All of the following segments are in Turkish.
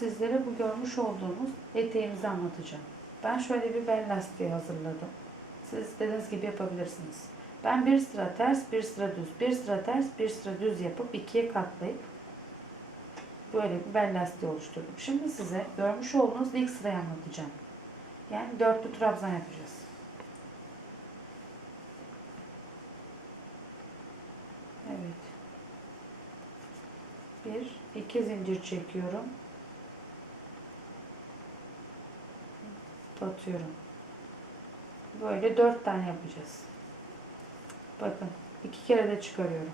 sizlere bu görmüş olduğunuz eteğimizi anlatacağım. Ben şöyle bir bel lastiği hazırladım. Siz istediğiniz gibi yapabilirsiniz. Ben bir sıra ters, bir sıra düz, bir sıra ters, bir sıra düz yapıp ikiye katlayıp böyle bir bel lastiği oluşturdum. Şimdi size görmüş olduğunuz ilk sırayı anlatacağım. Yani dörtlü trabzan yapacağız. Evet. Bir, iki zincir çekiyorum. Batıyorum. Böyle dört tane yapacağız. Bakın iki kere de çıkarıyorum.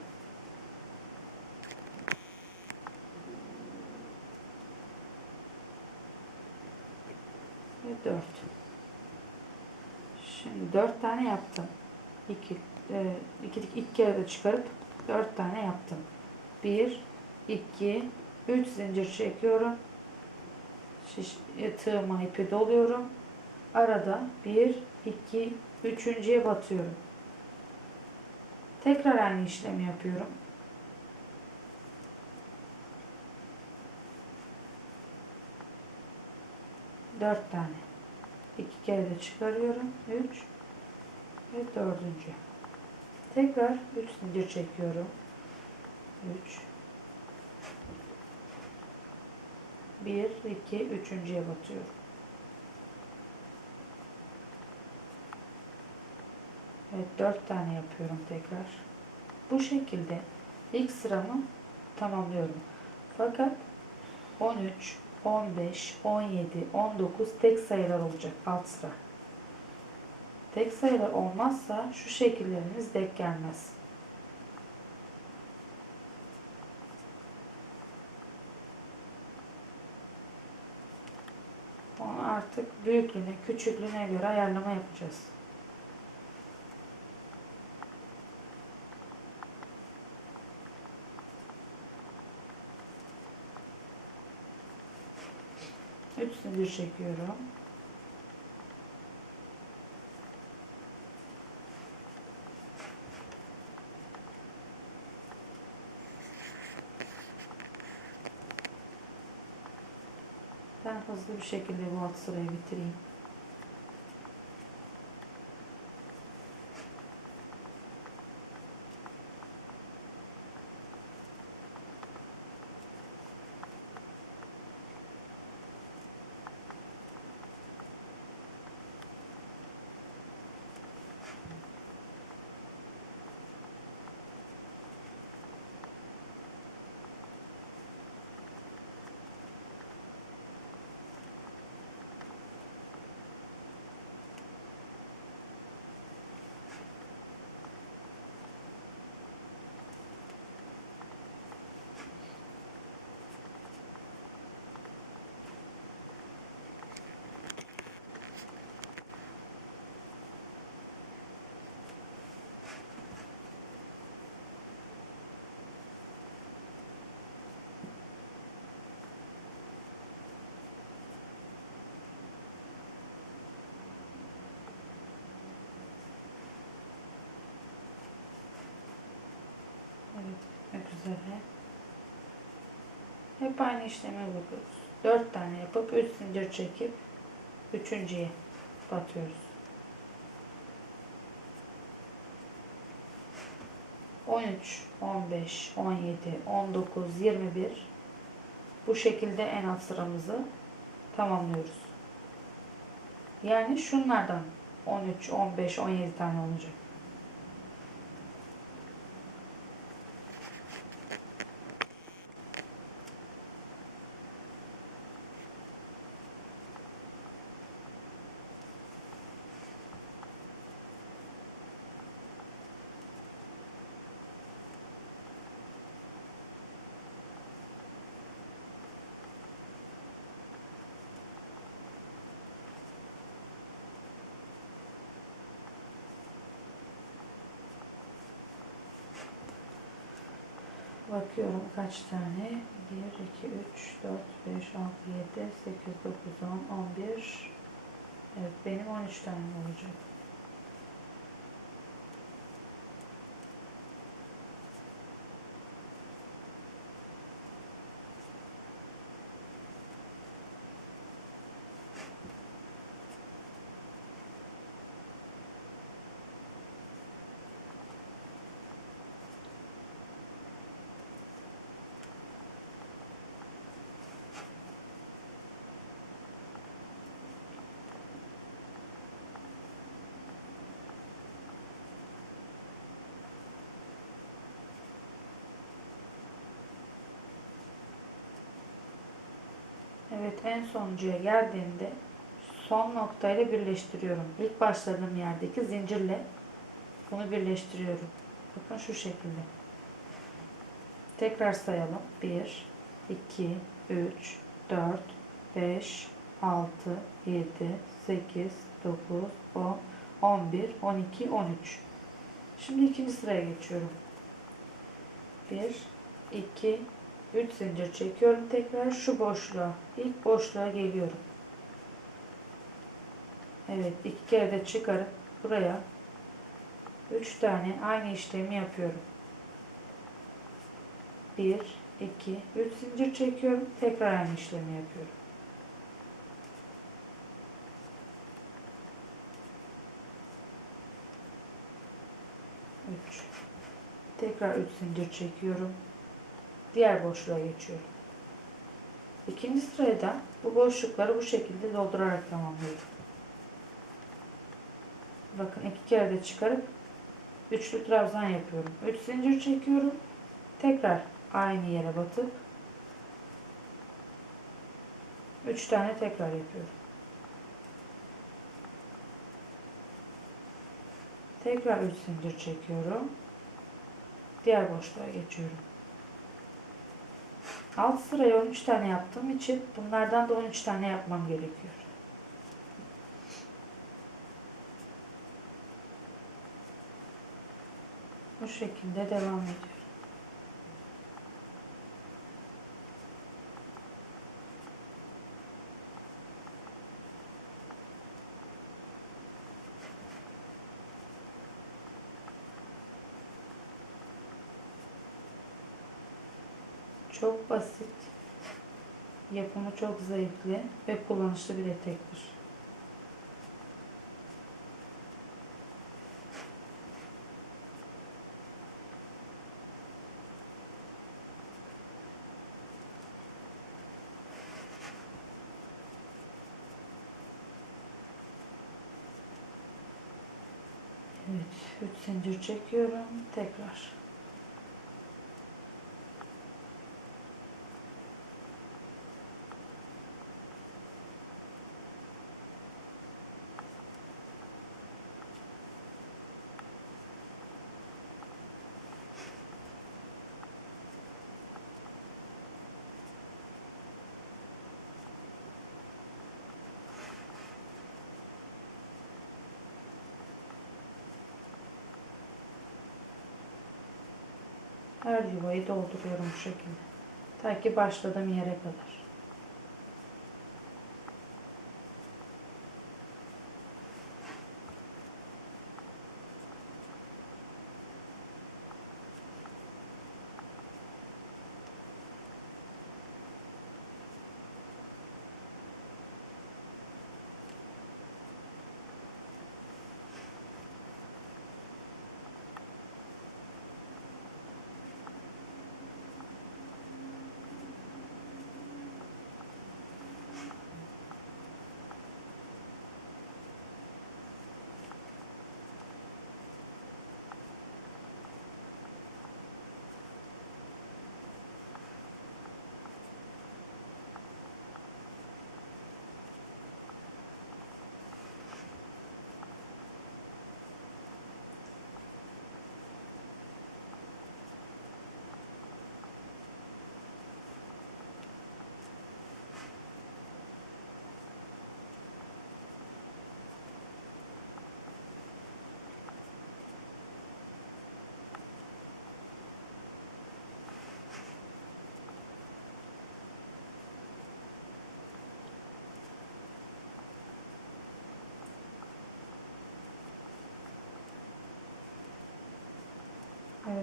Ve dört. Şimdi dört tane yaptım. İki, e, iki, iki kere de çıkarıp dört tane yaptım. Bir, iki, üç zincir çekiyorum. Şiş, tığıma ipi doluyorum. Arada bir, iki, üçüncüye batıyorum. Tekrar aynı işlemi yapıyorum. Dört tane. İki kere de çıkarıyorum. Üç ve dördüncü. Tekrar üç zincir çekiyorum. Üç. Bir, iki, üçüncüye batıyorum. Evet, dört tane yapıyorum tekrar. Bu şekilde ilk sıramı tamamlıyorum. Fakat 13, 15, 17, 19 tek sayılar olacak alt sıra. Tek sayılar olmazsa şu şekillerimiz denk gelmez. Onu artık büyüklüğüne, küçüklüğüne göre ayarlama yapacağız. Üç zincir çekiyorum. Ben hızlı bir şekilde bu alt sırayı bitireyim. Evet, bitmek üzere. Hep aynı işleme bakıyoruz. Dört tane yapıp üç zincir çekip üçüncüye batıyoruz. 13, 15, 17, 19, 21 bu şekilde en alt sıramızı tamamlıyoruz. Yani şunlardan 13, 15, 17 tane olacak. Bakıyorum kaç tane? 1, 2, 3, 4, 5, 6, 7, 8, 9, 10, 11. Evet benim 13 tane olacak. Evet en sonuncuya geldiğimde son noktayla birleştiriyorum. İlk başladığım yerdeki zincirle bunu birleştiriyorum. Bakın şu şekilde. Tekrar sayalım. 1, 2, 3, 4, 5, 6, 7, 8, 9, 10, 11, 12, 13. Şimdi ikinci sıraya geçiyorum. 1, 2, 3 zincir çekiyorum tekrar şu boşluğa. ilk boşluğa geliyorum. Evet iki kere de çıkarıp buraya 3 tane aynı işlemi yapıyorum. 1, 2, 3 zincir çekiyorum. Tekrar aynı işlemi yapıyorum. Üç. Tekrar 3 zincir çekiyorum. Diğer boşluğa geçiyorum. İkinci sırada bu boşlukları bu şekilde doldurarak tamamlıyorum. Bakın iki kere de çıkarıp üçlü trabzan yapıyorum. 3 zincir çekiyorum. Tekrar aynı yere batıp 3 tane tekrar yapıyorum. Tekrar 3 zincir çekiyorum. Diğer boşluğa geçiyorum. Alt sıraya 13 tane yaptığım için bunlardan da 13 tane yapmam gerekiyor. Bu şekilde devam ediyor. Çok basit. Yapımı çok zevkli ve kullanışlı bir etektir. Evet, 3 zincir çekiyorum. Tekrar. Her yuvayı dolduruyorum bu şekilde. Ta ki başladığım yere kadar.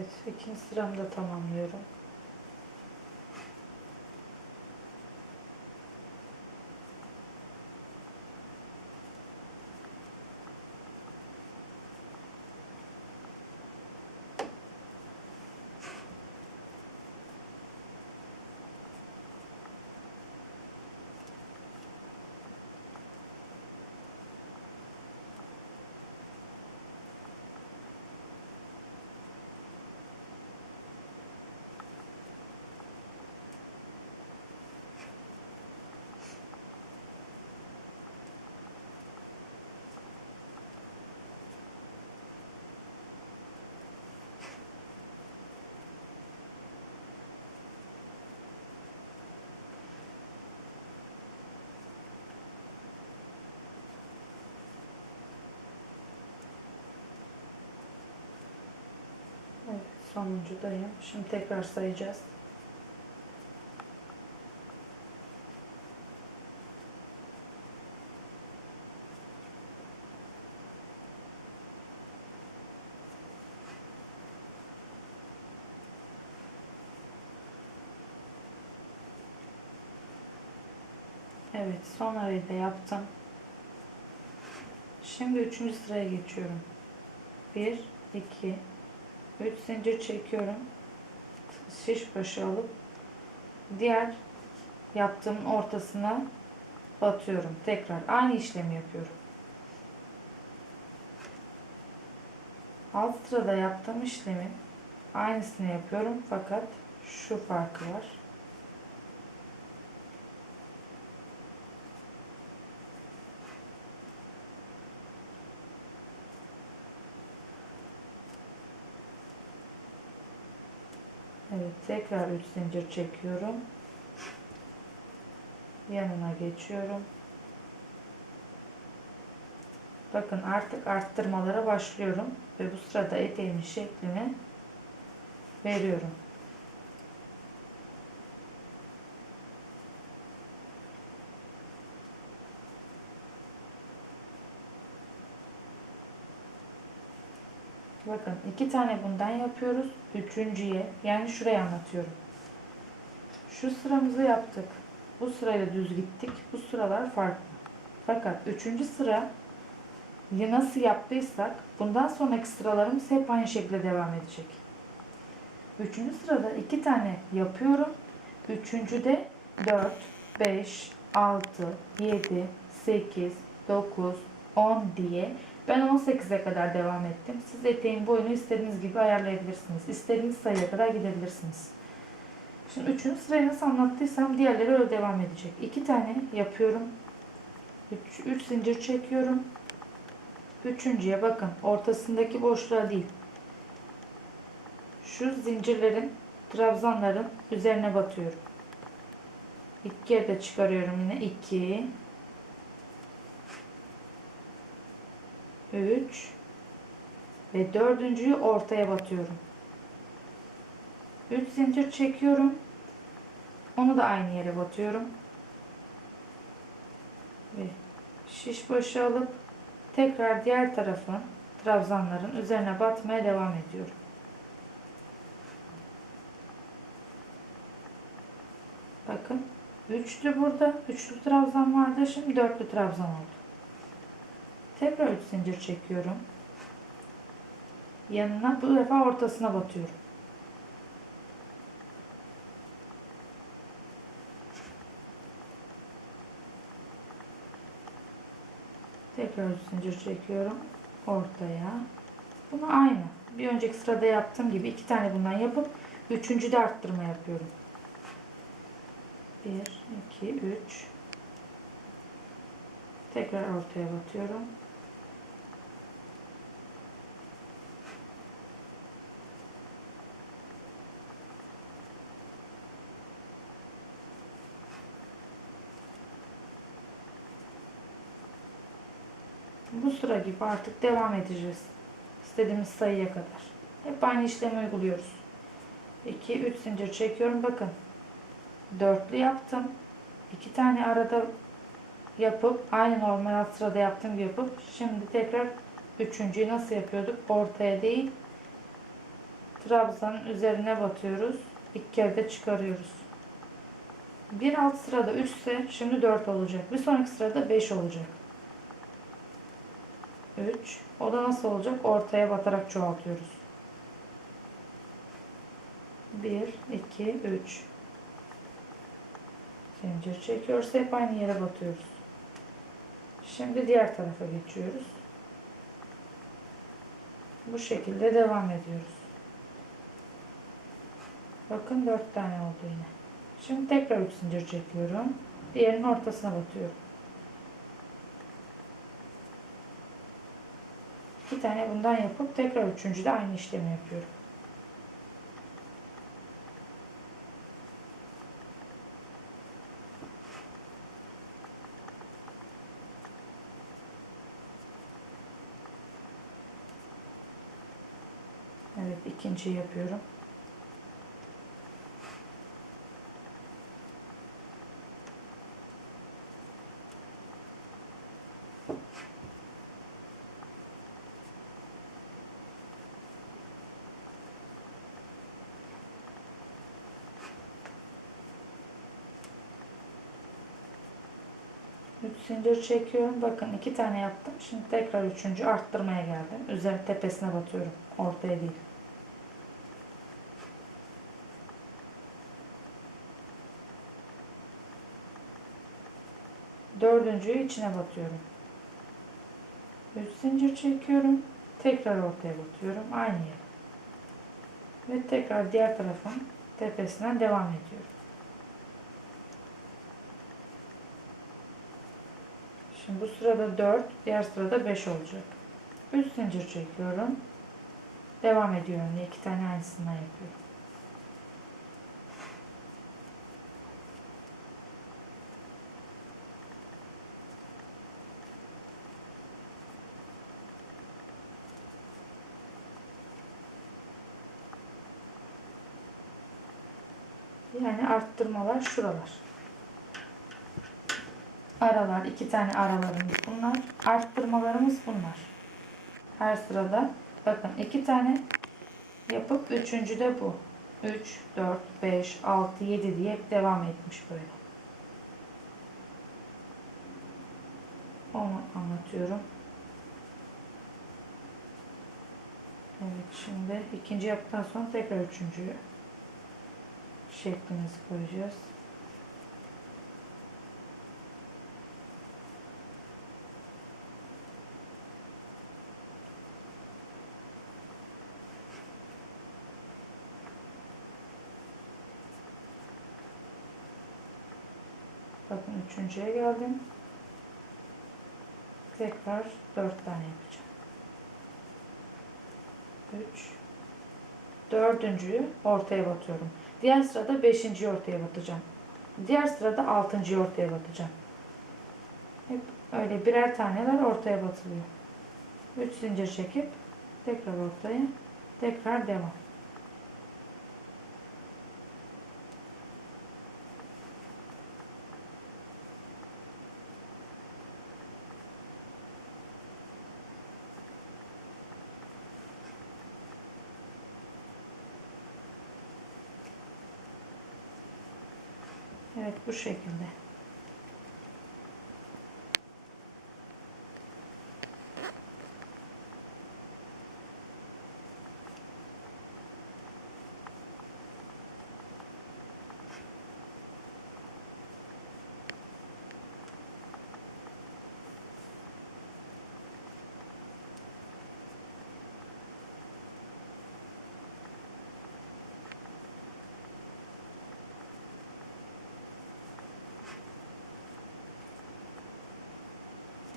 Evet, ikinci sıramı da tamamlıyorum. Sonuncudayım. Şimdi tekrar sayacağız. Evet, son arayı da yaptım. Şimdi üçüncü sıraya geçiyorum. 1, 2, 3 zincir çekiyorum. Şiş başı alıp diğer yaptığımın ortasına batıyorum. Tekrar aynı işlemi yapıyorum. Alt sırada yaptığım işlemin aynısını yapıyorum fakat şu farkı var. Evet, tekrar 3 zincir çekiyorum. Yanına geçiyorum. Bakın artık arttırmalara başlıyorum ve bu sırada eteğimin şeklini veriyorum. Bakın iki tane bundan yapıyoruz. Üçüncüye yani şuraya anlatıyorum. Şu sıramızı yaptık. Bu sırayla düz gittik. Bu sıralar farklı. Fakat üçüncü sıra nasıl yaptıysak bundan sonraki sıralarımız hep aynı şekilde devam edecek. Üçüncü sırada iki tane yapıyorum. Üçüncüde 4, 5, 6, 7, 8, 9, 10 diye ben 18'e kadar devam ettim. Siz eteğin boyunu istediğiniz gibi ayarlayabilirsiniz. İstediğiniz sayıya kadar gidebilirsiniz. Şimdi üçüncü sırayı nasıl anlattıysam diğerleri öyle devam edecek. İki tane yapıyorum. Üç, zincir çekiyorum. Üçüncüye bakın ortasındaki boşluğa değil. Şu zincirlerin, trabzanların üzerine batıyorum. İki kere de çıkarıyorum yine. 2 3 ve dördüncüyü ortaya batıyorum. 3 zincir çekiyorum. Onu da aynı yere batıyorum. Ve şiş başı alıp tekrar diğer tarafın trabzanların üzerine batmaya devam ediyorum. Bakın üçlü burada. Üçlü trabzan vardı. Şimdi dörtlü trabzan oldu. Tekrar 3 zincir çekiyorum. Yanına bu defa ortasına batıyorum. Tekrar 3 zincir çekiyorum ortaya. Bunu aynı. Bir önceki sırada yaptığım gibi iki tane bundan yapıp üçüncü de arttırma yapıyorum. 1 2 3 Tekrar ortaya batıyorum. Sıra gibi artık devam edeceğiz. İstediğimiz sayıya kadar. Hep aynı işlemi uyguluyoruz. 2 3 zincir çekiyorum. Bakın. Dörtlü yaptım. 2 tane arada yapıp aynı normal sırada yaptığım gibi yapıp şimdi tekrar üçüncüyü nasıl yapıyorduk? Ortaya değil trabzanın üzerine batıyoruz. İlk kere de çıkarıyoruz. Bir alt sırada 3 ise şimdi 4 olacak. Bir sonraki sırada 5 olacak. 3. O da nasıl olacak? Ortaya batarak çoğaltıyoruz. 1, 2, 3. Zincir çekiyoruz. Hep aynı yere batıyoruz. Şimdi diğer tarafa geçiyoruz. Bu şekilde devam ediyoruz. Bakın 4 tane oldu yine. Şimdi tekrar 3 zincir çekiyorum. Diğerinin ortasına batıyorum. İki tane bundan yapıp tekrar üçüncüde aynı işlemi yapıyorum. Evet ikinciyi yapıyorum. Zincir çekiyorum. Bakın iki tane yaptım. Şimdi tekrar üçüncü arttırmaya geldim. Üzerine tepesine batıyorum. Ortaya değil. Dördüncüyü içine batıyorum. Üç zincir çekiyorum. Tekrar ortaya batıyorum. Aynı yere. Ve tekrar diğer tarafın tepesinden devam ediyorum. Şimdi bu sırada 4, diğer sırada 5 olacak. 3 zincir çekiyorum. Devam ediyorum. İki tane aynısından yapıyorum. Yani arttırmalar şuralar. Aralar, iki tane aralarımız bunlar. Arttırmalarımız bunlar. Her sırada bakın iki tane yapıp üçüncü de bu. 3, 4, 5, 6, 7 diye devam etmiş böyle. Onu anlatıyorum. Evet şimdi ikinci yaptıktan sonra tekrar üçüncüyü şeklimizi koyacağız. Bakın üçüncüye geldim. Tekrar dört tane yapacağım. Üç. Dördüncüyü ortaya batıyorum. Diğer sırada beşinciyi ortaya batacağım. Diğer sırada altıncıyı ortaya batacağım. Hep öyle birer taneler ortaya batılıyor. Üç zincir çekip tekrar ortaya, tekrar devam. Evet bu şekilde.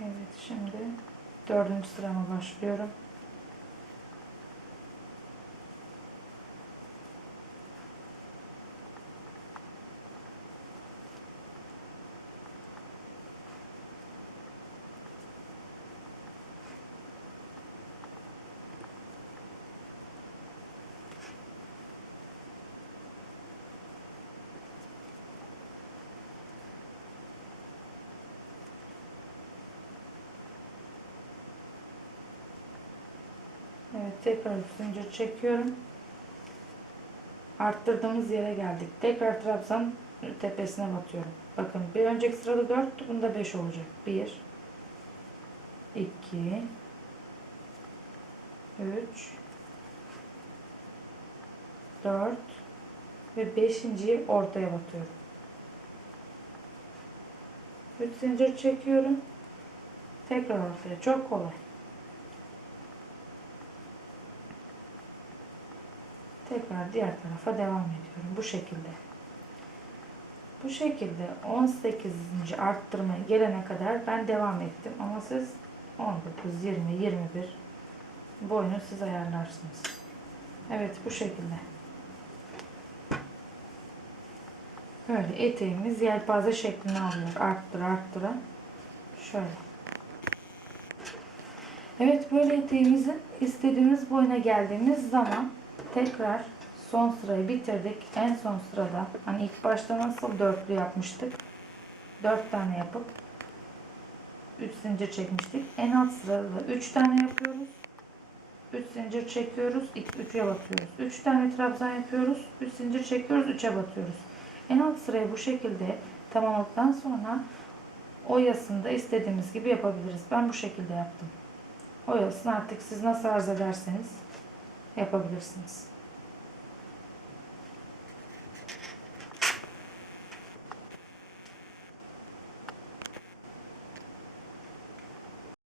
Evet şimdi dördüncü sırama başlıyorum. Evet tekrar zincir çekiyorum. Arttırdığımız yere geldik. Tekrar trabzan tepesine batıyorum. Bakın bir önceki sırada 4 bunda 5 olacak. 1 2 3 4 ve 5.yi ortaya batıyorum. 3 zincir çekiyorum. Tekrar ortaya. Çok kolay. Tekrar diğer tarafa devam ediyorum. Bu şekilde. Bu şekilde 18. arttırmaya gelene kadar ben devam ettim. Ama siz 19, 20, 21 boyunu siz ayarlarsınız. Evet bu şekilde. Böyle eteğimiz yelpaze şeklini alıyor. Arttır arttıra. Şöyle. Evet böyle eteğimizin istediğimiz boyuna geldiğimiz zaman tekrar son sırayı bitirdik. En son sırada hani ilk başta nasıl dörtlü yapmıştık? Dört tane yapıp 3 zincir çekmiştik. En alt sırada 3 tane yapıyoruz. 3 zincir çekiyoruz. 3'e batıyoruz. 3 tane trabzan yapıyoruz. 3 zincir çekiyoruz. 3'e batıyoruz. En alt sırayı bu şekilde tamamladıktan sonra oyasını da istediğimiz gibi yapabiliriz. Ben bu şekilde yaptım. Oyasını artık siz nasıl arz ederseniz yapabilirsiniz.